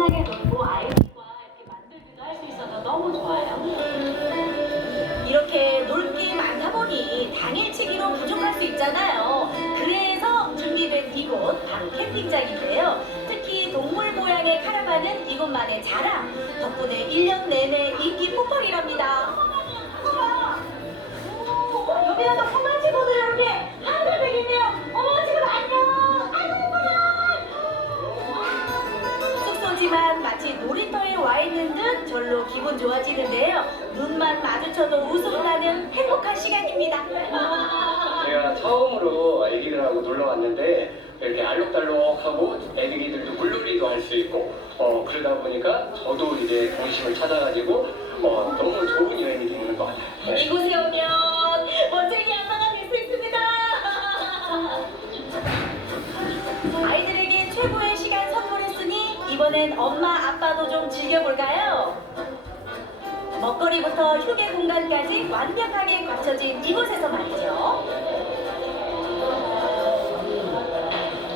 신나게 놀고 아이들과 이렇게 만들기도 할 수 있어서 너무 좋아요. 이렇게 놀게 많다 보니 당일치기로 부족할 수 있잖아요. 그래서 준비된 이곳 바로 캠핑장인데요. 특히 동물 모양의 카라반은 이곳만의 자랑. 덕분에 1년 내내 인기 폭발이랍니다. 오, 여기다가 좋아지는데요. 눈만 마주쳐도 웃음 나는 행복한 시간입니다. 제가 처음으로 애기들하고 놀러 왔는데 이렇게 알록달록하고 애기들도 물놀이도 할 수 있고 어, 그러다 보니까 저도 이제 동심을 찾아가지고 어, 너무 좋은 여행이 되는 것 같아요. 네. 이곳에 오면 멋쟁이 아빠가 될 수 있습니다. 아이들에게 최고의 시간 선물했으니 이번엔 엄마 아빠도 좀 즐겨볼까요? 먹거리부터 휴게 공간까지 완벽하게 갖춰진 이곳에서 말이죠.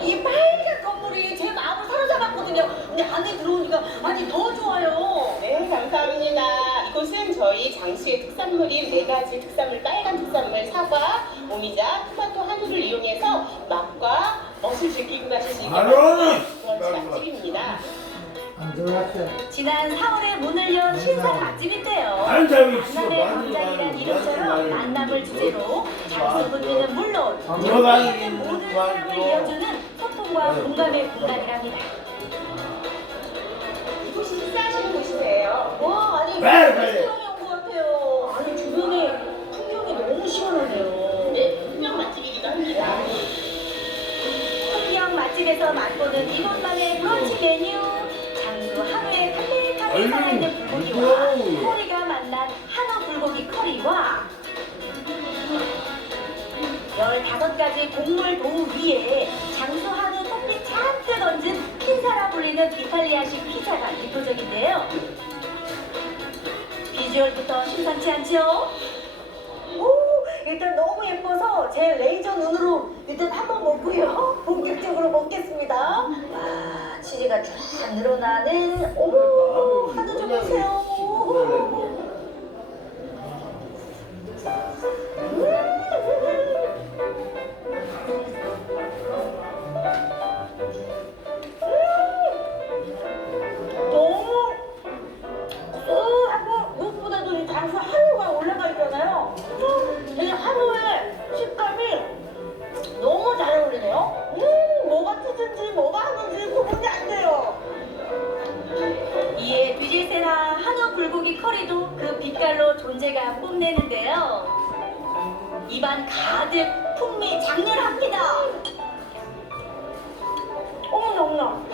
이 빨간 건물이 제 마음을 사로잡았거든요. 근데 안에 들어오니까 아니 더 좋아요. 네, 감사합니다. 이곳은 저희 장수의 특산물인 네 가지 특산물, 빨간 특산물, 사과, 오미자, 토마토 한우를 이용해서 맛과 멋을 즐기고 가실 수 있는 알로 지난 4월에 문을 연 신상 맛집인데요. 만남의 광장이란 이름처럼 만남을 주제로 장수 분위는 물론 모든 있는 사람을 거 이어주는 소통과 공감의 공간이랍니다. 이곳이 식사하시는 곳이세요. 와 아니 빨리, 빨리. 레스토랑에 온것 같아요. 아니 주변에 풍경이 너무 시원하네요. 네, 분명 맛집이기도 합니다. 풍경 맛집에서 맛보는 이곳 살아있는 불고기와. 커리가 만난 한우 불고기 커리와 15가지 곡물 도우 위에 장수 한우 토핑 잔뜩 얹은 핀사라 불리는 이탈리아식 피자가 대표적인데요 비주얼부터 심상치 않죠? 오, 일단 너무 예뻐서 제 레이저 눈으로 일단 한번 먹고요. 본격적으로 먹겠습니다. 와, 치즈가 쫙 늘어나는 어머, 뭐가 치즈인지 뭐가 한우인지 구분이 안 돼요. 뒤질세라 한우 불고기 커리도 그 빛깔로 존재감 뽐내는데요. 입안 가득 풍미 장렬합니다. 어머나 어머나